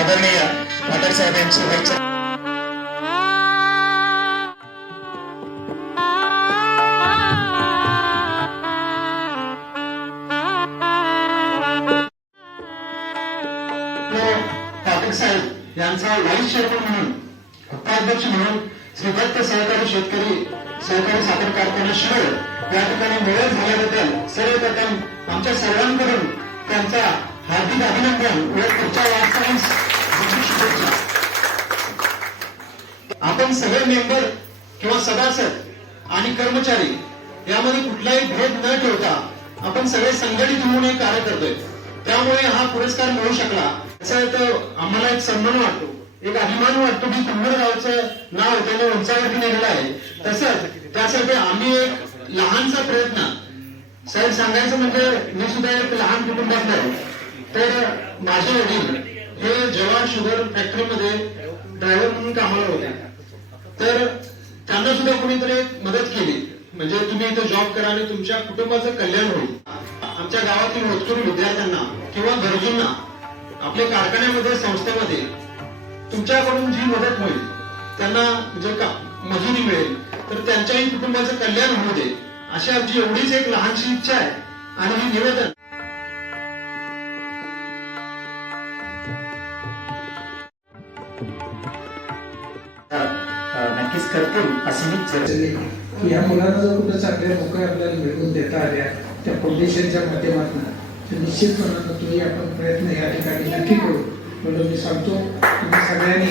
आदरणीय पाटील साहेब यांची व्हायची साहेब यांचा व्हाईस चेअरमन म्हणून उपाध्यक्ष म्हणून श्री दत्त सहकारी शेतकरी सहकारी साखर कारखाना शिरोळ या ठिकाणी मिळत झाल्याबद्दल सर्वप्रथम आमच्या सर्वांकडून त्यांचा हार्दिक अभिनंदन व पुढच्या वाटचालीस आपण सगळे मेंबर किंवा सभासद आणि कर्मचारी यामध्ये कुठलाही भेद न ठेवता आपण सगळे संघटित होऊन हे कार्य करतोय. त्यामुळे हा पुरस्कार मिळू शकला. याचा तर आम्हाला एक सन्मान वाटतो. एक अभिमान वाटतो की कुंभर गावचं नाव त्याने उंचावरती नेलेलं आहे. तसंच त्यासाठी आम्ही एक लहानसा प्रयत्न साहेब सांगायचं म्हणजे मी सुद्धा एक लहान कुटुंबातला आहे. तर माझे वडील हे जवाहर शुगर फॅक्टरीमध्ये ड्रायव्हर म्हणून कामाला होते तर त्यांना सुद्धा कोणीतरी मदत केली. म्हणजे तुम्ही इथे जॉब करा आणि तुमच्या कुटुंबाचं कल्याण होईल. आमच्या गावातील होतकरू विद्यार्थ्यांना किंवा गरजूंना आपल्या कारखान्यामध्ये संस्थेमध्ये तुमच्याकडून जी मदत होईल त्यांना म्हणजे का मजुरी मिळेल तर त्यांच्याही कुटुंबाचं कल्याण होऊ दे अशी आमची एवढीच एक लहानशी इच्छा आहे. आणि हे निवेदन नक्कीच करतील असे मी चर्चा या मुलांना जर कुठं चांगल्या नोकऱ्या आपल्याला मिळवून देता आल्या त्या फाउंडेशनच्या माध्यमातून तर निश्चितपणानं तुम्ही आपण प्रयत्न या ठिकाणी नक्की करू. म्हणून मी सांगतो तुम्ही सगळ्यांनी